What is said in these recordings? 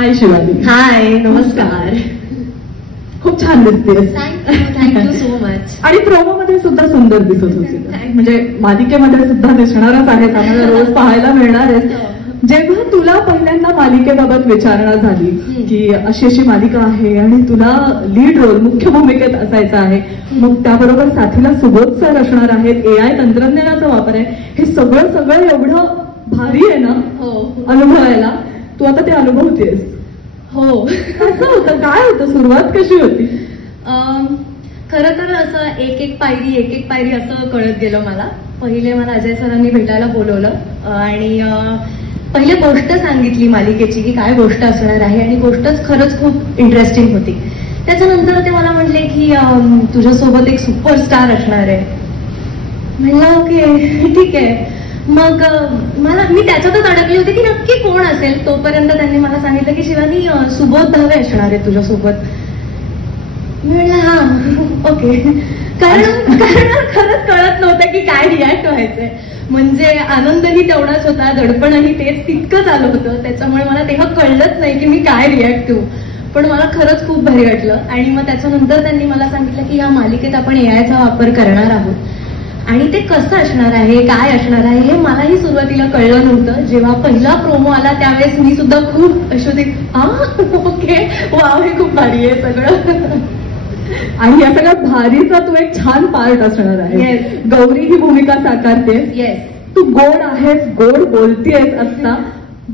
हाय शिवानी. हाय, नमस्कार. खूप छान दिसतेस. Thank you so much. आणि प्रोमो मध्ये सुद्धा सुंदर दिसत होती. म्हणजे मालिकेमध्ये सुद्धा दिसणारच आहेस, आम्हाला रोज पाहायला मिळणार आहेस. जेव्हा तुला पहिल्यांदा मालिकेबाबत विचारणा झाली की अशी अशी मालिका आहे आणि तुला लीड रोल मुख्य भूमिकेत असायचं आहे, मग त्याबरोबर साथीला सुबोध सर असणार आहेत, AI तंत्रज्ञानाचा वापर आहे, हे सगळं एवढं भारी आहे ना अनुभवायला. तू आता ते अनुभवतेस. हो. कसं होतं, काय होतं, सुरुवात कशी होती? खरं तर असं एक पायरी असं कळत गेलं मला. पहिले मला अजय सरांनी भेटायला बोलवलं आणि पहिले गोष्ट सांगितली मालिकेची की काय गोष्ट असणार आहे, आणि गोष्टच खरंच खूप इंटरेस्टिंग होती. त्याच्यानंतर ते मला म्हणले की तुझ्यासोबत एक सुपरस्टार असणार आहे. म्हणलं ओके ठीक आहे. मग मी त्याच्यातच अडकली होती की नक्की कोण असेल. तोपर्यंत त्यांनी मला सांगितलं की शिवानी सुबोध भावे असणार आहे तुझ्यासोबत. मी म्हणलं हा ओके. कारण खरंच कळत नव्हतं की काय रिॲक्ट व्हायचंय. म्हणजे आनंदही तेवढाच होता, दडपणही तेच तितकंच आलं होतं. त्याच्यामुळे मला तेव्हा कळलंच नाही की मी काय रिॲक्ट देऊ. पण मला खरंच खूप भारी वाटलं. आणि मग त्याच्यानंतर त्यांनी मला सांगितलं की या मालिकेत आपण AIचा वापर करणार आहोत, आणि ते कसं असणार आहे, काय असणार आहे, हे मलाही सुरुवातीला कळलं नव्हतं. जेव्हा पहिला प्रोमो आला त्यावेळेस मी सुद्धा खूप अशी होती, ओके वाव, हे खूप भारी आहे सगळं. आणि या सगळ्यात भारीचा तू एक छान पार्ट असणार आहे. गौरी ही भूमिका साकारतेस. येस. तू गोड आहेस, गोड बोलतेस. आता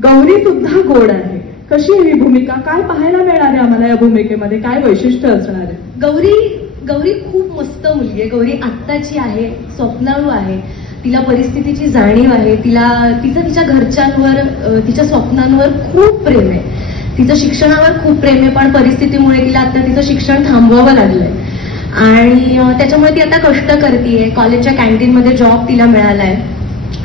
गौरी सुद्धा गोड आहे. कशी आहे ही भूमिका, काय पाहायला मिळणार आहे आम्हाला या भूमिकेमध्ये, काय वैशिष्ट्य असणार आहे? गौरी खूप मस्त मुलगी आहे. गौरी आत्ताची आहे, स्वप्नाळू आहे, तिला परिस्थितीची जाणीव आहे, तिच्या घरच्यांवर, तिच्या स्वप्नांवर खूप प्रेम आहे, तिचं शिक्षणावर खूप प्रेम आहे. पण परिस्थितीमुळे तिला आता तिचं शिक्षण थांबवावं लागलंय आणि त्याच्यामुळे ती आता कष्ट करतेय. कॉलेजच्या कॅन्टीनमध्ये जॉब तिला मिळालाय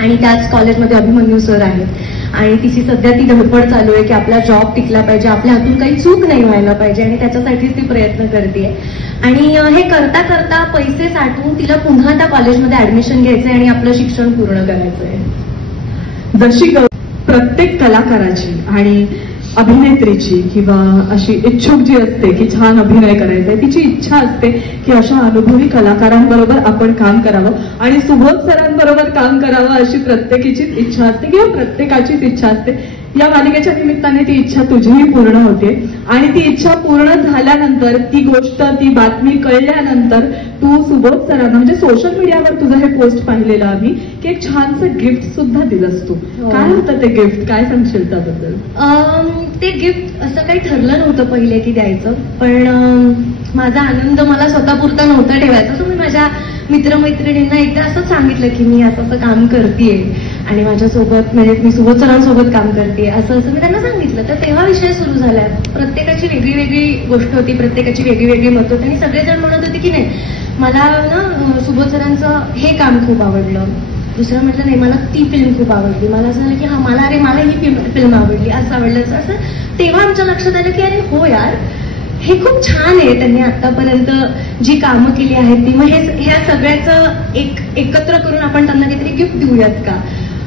आणि त्याच कॉलेजमध्ये अभिमन्यू सर आहेत आणि तिची सध्या ती धडपड चालू आहे की आपला जॉब टिकला पाहिजे, आपल्या हातून काही चूक नाही व्हायला पाहिजे, आणि त्याच्यासाठीच ती प्रयत्न करतेय. आणि हे करता करता पैसे साठवून तिला पुन्हा त्या कॉलेजमध्ये ऍडमिशन घ्यायचंय आणि आपलं शिक्षण पूर्ण करायचंय. जशी प्रत्येक कलाकाराची आणि अभिनेत्रीची किंवा अशी इच्छुक जी असते की छान अभिनय करायचा आहे, तिची इच्छा असते की अशा अनुभवी कलाकारांबरोबर आपण काम करावं आणि सुबोध सरांबरोबर काम करावं, अशी प्रत्येकीचीच इच्छा असते किंवा प्रत्येकाचीच इच्छा असते. या मालिकेच्या निमित्ताने ती इच्छा तुझीही पूर्ण होते आणि ती इच्छा पूर्ण झाल्यानंतर, ती गोष्ट, ती बातमी कळल्यानंतर तू सुबोध सरांना, म्हणजे सोशल मीडियावर तुझं हे पोस्ट पाहिलेलं आम्ही, की एक छानसं गिफ्ट सुद्धा दिलंस तू. काय होतं ते गिफ्ट, काय सांगशील त्याबद्दल? ते गिफ्ट असं काही ठरलं नव्हतं पहिले की द्यायचं, पण माझा आनंद मला स्वतःपुरता नव्हता ठेवायचा. सो मी माझ्या मित्रमैत्रिणींना एकदा असंच सांगितलं की मी असं काम करतेय आणि माझ्यासोबत, म्हणजे मी सुबोध सरांसोबत काम करते, असं मी त्यांना सांगितलं. तर तेव्हा विषय सुरू झाला. प्रत्येकाची वेगळी गोष्ट होती, प्रत्येकाची वेगळी मत होती आणि सगळेजण म्हणत होते की नाही मला ना सुबोध सरांचं हे काम खूप आवडलं, दुसरं म्हटलं नाही मला ती फिल्म खूप आवडली, मला असं झालं की हा मला ही फिल्म आवडली, असं आवडलं असं. तेव्हा आमच्या लक्षात आलं की अरे हो यार, हे खूप छान आहे, त्यांनी आतापर्यंत जी कामं केली आहेत ती, मग ह्या सगळ्याचं एकत्र करून आपण त्यांना काहीतरी गिफ्ट देऊयात का.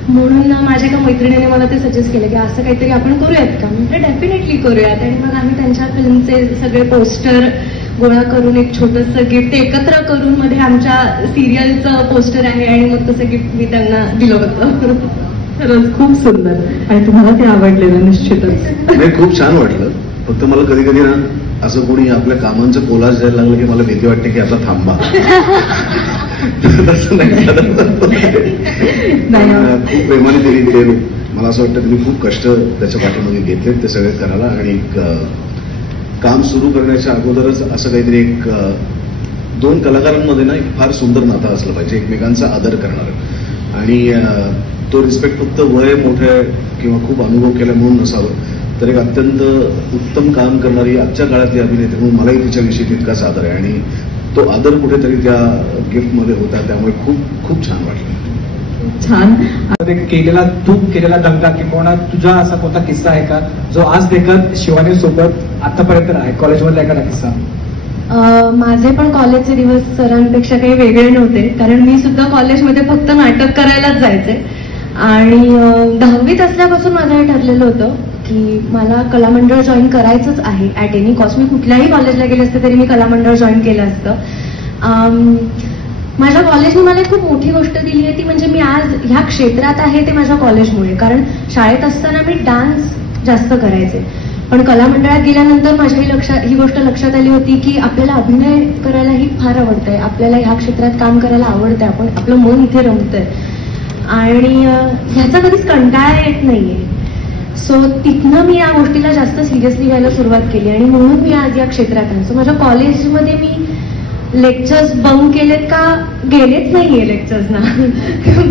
म्हणून माझ्या एका मैत्रिणीने मला ते सजेस्ट केलं की असं काहीतरी आपण करूयात का. म्हटलं डेफिनेटली करूयात. आणि मग आम्ही त्यांच्या फिल्मचे सगळे पोस्टर गोळा करून एक छोटंसं गिफ्ट एकत्र करून मध्ये आमच्या सिरियलचं पोस्टर आहे आणि मग तसं गिफ्ट मी त्यांना दिलं होतं. खरंच खूप सुंदर आणि तुम्हाला ते आवडलेलं निश्चितच. खूप छान वाटलं. फक्त मला कधी कधी ना असं कोणी आपल्या कामांचं कोलाज द्यायला लागलं की मला भीती वाटते की आता थांबा. तसं नाही झालं. खूप प्रेमाने दिली ते. मला असं वाटतं तुम्ही खूप कष्ट त्याच्या पाठीमध्ये घेतले ते सगळे करायला, आणि काम सुरू करण्याच्या अगोदरच असं काहीतरी एक दोन कलाकारांमध्ये ना एक फार सुंदर नातं असलं पाहिजे, एकमेकांचा आदर करणार. आणि तो रिस्पेक्ट फक्त वय मोठे किंवा खूप अनुभव केला म्हणून नसावं, तर एक अत्यंत उत्तम काम करणारी आजच्या काळातली अभिनेत्री म्हणून मलाही तिच्याविषयी तितकाच आदर आहे आणि तो आदर कुठेतरी त्या गिफ्टमध्ये होता. त्यामुळे खूप खूप छान वाटलं. छान. तू केलेला दंगा किंवा तुझा असा कोणता किस्सा आहे का जो आज देखत शिवानी सोबत आतापर्यंत आहे, कॉलेजमधला एखादा किस्सा? माझे पण कॉलेजचे दिवस सरांपेक्षा काही वेगळे नव्हते, कारण मी सुद्धा कॉलेजमध्ये फक्त नाटक करायलाच जायचे. आणि 10वीत असल्यापासून माझं हे ठरलेलं होतं की मला कलामंडळ जॉईन करायचंच आहे ॲट एनी कॉस्ट. मी कुठल्याही कॉलेजला गेले असते तरी मी कलामंडळ जॉईन केलं असतं. माझ्या कॉलेजने मला एक खूप मोठी गोष्ट दिली आहे ती म्हणजे मी आज ह्या क्षेत्रात आहे ते माझ्या कॉलेजमुळे. कारण शाळेत असताना मी डान्स जास्त करायचे, पण कलामंडळात गेल्यानंतर माझ्या ही गोष्ट लक्षात आली होती की आपल्याला अभिनय करायलाही फार आवडतंय, आपल्याला ह्या क्षेत्रात काम करायला आवडतंय, आपण आपलं मन इथे रमतंय आणि ह्याचा कधीच कंटाळा येत नाहीये. सो तिथनं मी या गोष्टीला जास्त सिरियसली घ्यायला सुरुवात केली आणि म्हणून मी आज या क्षेत्रात आहे. सो माझ्या कॉलेजमध्ये मी लेक्चर्स बंक केलेत का? गेलेच नाहीये लेक्चर्सना,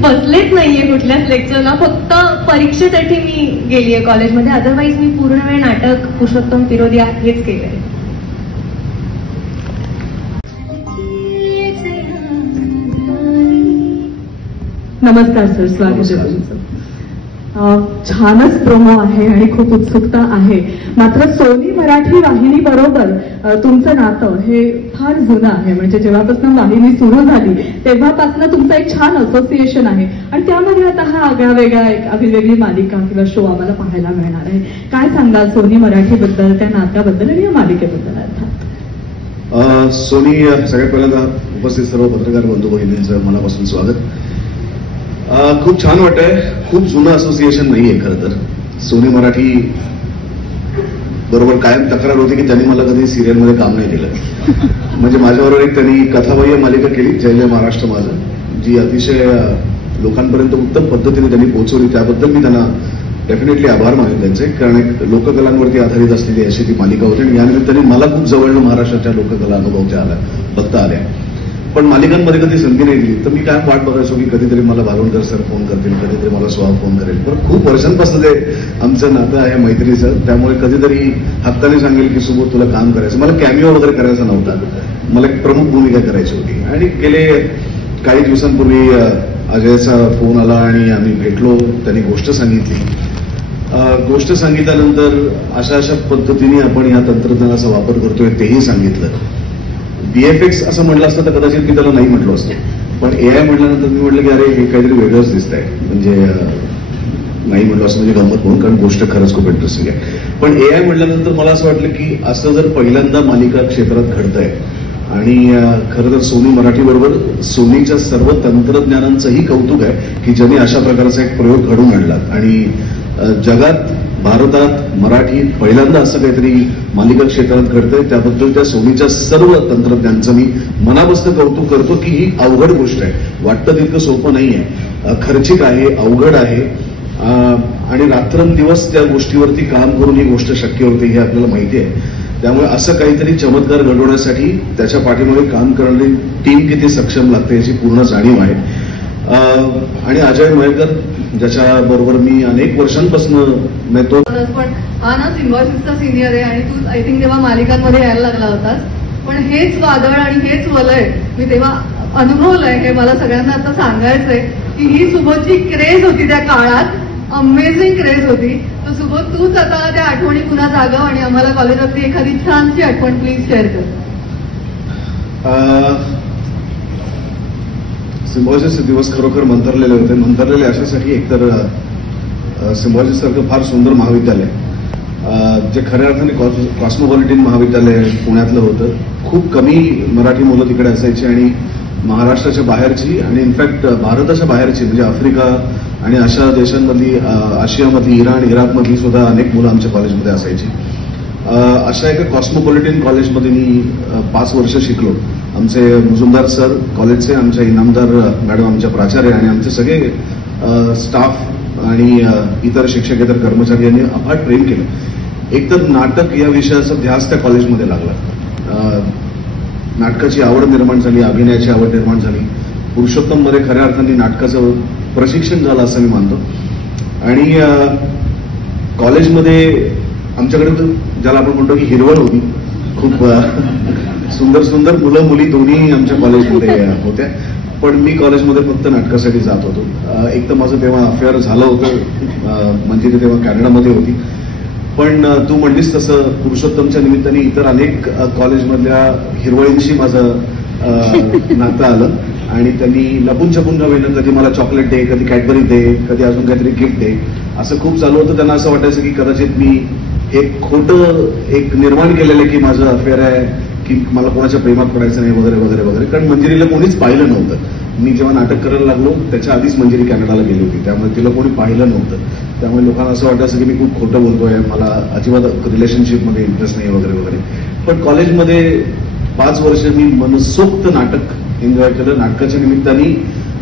बसलेच नाहीये कुठल्याच लेक्चरला, फक्त परीक्षेसाठी मी गेलीये कॉलेजमध्ये. अदरवाईज मी पूर्ण वेळ नाटक, पुरुषोत्तम फिरोदिया हेच केलंय. नमस्कार सर, स्वागत आहे तुमचं. छानच प्रोमो आहे आणि खूप उत्सुकता आहे. मात्र सोनी मराठी वाहिनी बरोबर तुमचं नातं हे फार जुनं आहे. म्हणजे जेव्हापासून वाहिनी सुरू झाली तेव्हापासून तुमचं एक छान असोसिएशन आहे आणि त्यामध्ये आता हा आगळा वेगळा एक अभिवेगळी मालिका किंवा शो आम्हाला पाहायला मिळणार आहे. काय सांगाल सोनी मराठीबद्दल, त्या नात्याबद्दल आणि या मालिकेबद्दल? अर्थात सोनी, सगळ्यात पहिल्यांदा उपस्थित सर्व पत्रकार बंधू भगिनींचं मनापासून स्वागत. खूप छान वाटतंय. खूप जुनं असोसिएशन नाहीये खरं तर. सोनी मराठी बरोबर कायम तक्रार होती की त्यांनी मला कधी सिरियलमध्ये काम नाही दिलं. म्हणजे माझ्याबरोबर एक त्यांनी कथाबाह्य मालिका केली, जय जय महाराष्ट्र माझं, जी अतिशय लोकांपर्यंत उत्तम पद्धतीने त्यांनी पोहोचवली. त्याबद्दल मी त्यांना डेफिनेटली आभार मानेन त्यांचे, कारण एक लोककलांवरती आधारित असलेली अशी ती मालिका होती आणि या निमित्ताने मला खूप जवळनं महाराष्ट्राच्या लोककला अनुभवच्या बघता आल्या. पण मालिकांमध्ये कधी संधी नाही दिली तर मी काय वाट बघायचो की कधीतरी मला भागवणकर सर फोन करतील, कधीतरी मला स्वाव फोन करेल. पण खूप वर्षांपासून ते आमचं नातं आहे मैत्रीचं, त्यामुळे कधीतरी हक्काने सांगेल की सुबोध तुला काम करायचं. मला कॅमिओ वगैरे करायचा नव्हता, मला एक प्रमुख भूमिका करायची होती. आणि गेले काही दिवसांपूर्वी अजयचा फोन आला आणि आम्ही भेटलो. त्यांनी गोष्ट सांगितली. गोष्ट सांगितल्यानंतर अशा अशा पद्धतीने आपण या तंत्रज्ञानाचा वापर करतोय तेही सांगितलं. VFX असं म्हटलं असतं तर कदाचित मी त्याला नाही म्हटलं असतं, पण AI म्हटल्यानंतर मी म्हटलं की अरे हे काहीतरी वेगळंच दिसतंय. म्हणजे नाही म्हटलं असं म्हणजे गंमत म्हणून, कारण गोष्ट खरंच खूप इंटरेस्टिंग आहे. पण AI म्हटल्यानंतर मला असं वाटलं की असं जर पहिल्यांदा मालिका क्षेत्रात घडतंय आणि खरं तर सोनी मराठी बरोबर सोनीच्या सर्व तंत्रज्ञानांचंही कौतुक आहे की ज्यांनी अशा प्रकारचा एक प्रयोग घडून आणला आणि जगात, भारतात, मराठीत पहिल्यांदा असं काहीतरी मालिका क्षेत्रात घडतंय. त्याबद्दल त्या सोनीच्या सर्व तंत्रज्ञांचं मी मनापासून कौतुक करतो की ही अवघड गोष्ट आहे. वाटतं तितकं सोपं नाहीये, खर्चिक आहे, अवघड आहे आणि रात्रंदिवस त्या गोष्टीवरती काम करून ही गोष्ट शक्य होते हे आपल्याला माहिती आहे. त्यामुळे असं काहीतरी चमत्कार घडवण्यासाठी त्याच्या पाठीमागे काम करणारी टीम किती सक्षम लागते याची पूर्ण जाणीव आहे. आणि अजय मयेकर ज्याच्या बरोबर मी अनेक वर्षांपासून तो पण हा ना सिम्बॉयसिसचा सिनियर आहे आणि तू आय थिंक तेव्हा मालिकांमध्ये यायला लागला होतास. पण हेच वादळ आणि हेच वलय मी तेव्हा अनुभवलंय. हे मला सगळ्यांना आता सांगायचंय की ही सुबोधची क्रेज होती त्या काळात, अमेझिंग क्रेज होती. तर सुबोध तूच आता त्या आठवणी पुन्हा जागव आणि आम्हाला कॉलेजातली एखादी छानशी आठवण प्लीज शेअर कर. सिम्बॉयसिसचे दिवस खरोखर मंतरलेले होते. मंतरलेले अशासाठी एकतर सिम्बॉयसिस सारखं फार सुंदर महाविद्यालय, जे खऱ्या अर्थाने कॉस्मोपॉलिटन महाविद्यालय पुण्यातलं होतं. खूप कमी मराठी मुलं तिकडे असायची आणि महाराष्ट्राच्या बाहेरची आणि इनफॅक्ट भारताच्या बाहेरची म्हणजे आफ्रिका आणि अशा देशांमधली, आशियामधली, इराण, इराकमधली सुद्धा अनेक मुलं आमच्या कॉलेजमध्ये असायची. अशा एका कॉस्मोपॉलिटन कॉलेजमध्ये मी 5 वर्ष शिकलो. आमचे मुजुमदार सर कॉलेजचे, आमच्या इनामदार मॅडम आमच्या प्राचार्य आणि आमचे सगळे स्टाफ आणि इतर शिक्षकेतर कर्मचारी यांनी अफाट प्रेम केलं. एकतर नाटक या विषयाचा ध्यास त्या कॉलेजमध्ये लागला. नाटकाची आवड निर्माण झाली, अभिनयाची आवड निर्माण झाली. पुरुषोत्तममध्ये खऱ्या अर्थाने नाटकाचं प्रशिक्षण झालं असं मी मानतो. आणि कॉलेजमध्ये आमच्याकडे ज्याला आपण म्हणतो की हिरवळ होती. खूप सुंदर सुंदर मुलं मुली दोन्ही आमच्या कॉलेजमध्ये होत्या. पण मी कॉलेजमध्ये फक्त नाटकासाठी जात होतो. एक तर माझं तेव्हा अफेअर झालं होतं, म्हणजे ती तेव्हा कॅनडामध्ये होती. पण तू म्हणलीस तसं पुरुषोत्तमच्या निमित्ताने इतर अनेक कॉलेजमधल्या हिरवळींशी माझं नातं आलं आणि त्यांनी लपून छपून नव्हे, कधी मला चॉकलेट दे, कधी कॅडबरी दे, कधी अजून काहीतरी गिफ्ट दे असं खूप चालू होतं. त्यांना असं वाटायचं की कदाचित मी हे खोटं एक निर्माण केलेलं आहे की माझं अफेअर आहे, की मला कोणाच्या प्रेमात पडायचं नाही वगैरे वगैरे वगैरे. कारण मंजिरीला कोणीच पाहिलं नव्हतं. मी जेव्हा नाटक करायला लागलो त्याच्या आधीच मंजिरी कॅनडाला गेली होती, त्यामुळे तिला कोणी पाहिलं नव्हतं. त्यामुळे लोकांना असं वाटायचं की मी खूप खोटं बोलतोय, मला अजिबात रिलेशनशिपमध्ये इंटरेस्ट नाही वगैरे वगैरे. पण कॉलेजमध्ये 5 वर्ष मी मनसोक्त नाटक एन्जॉय केलं. नाटकाच्या निमित्ताने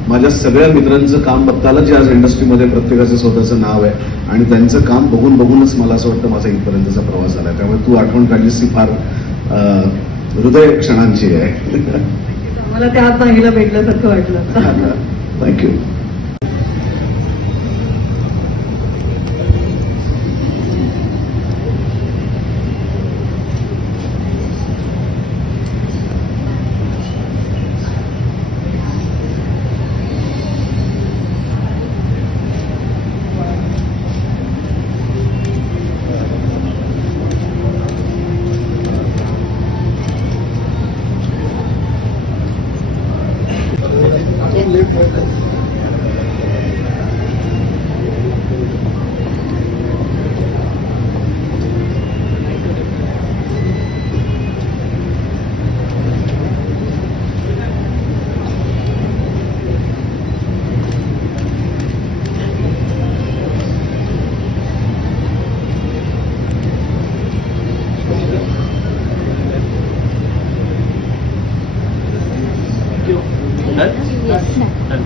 माझ्या सगळ्या मित्रांचं काम बघता आलं, जे आज इंडस्ट्रीमध्ये प्रत्येकाचं स्वतःचं नाव आहे, आणि त्यांचं काम बघून बघूनच मला असं वाटतं माझा इथपर्यंतचा प्रवास झाला. त्यामुळे तू आठवण काढलीस ती फार हृदय क्षणांची आहे. मला त्यात पाहिलं भेटल्यासारखं वाटलं. थँक्यू.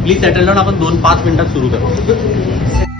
Please settle down. आपण 2-5 मिनिटात सुरू करू.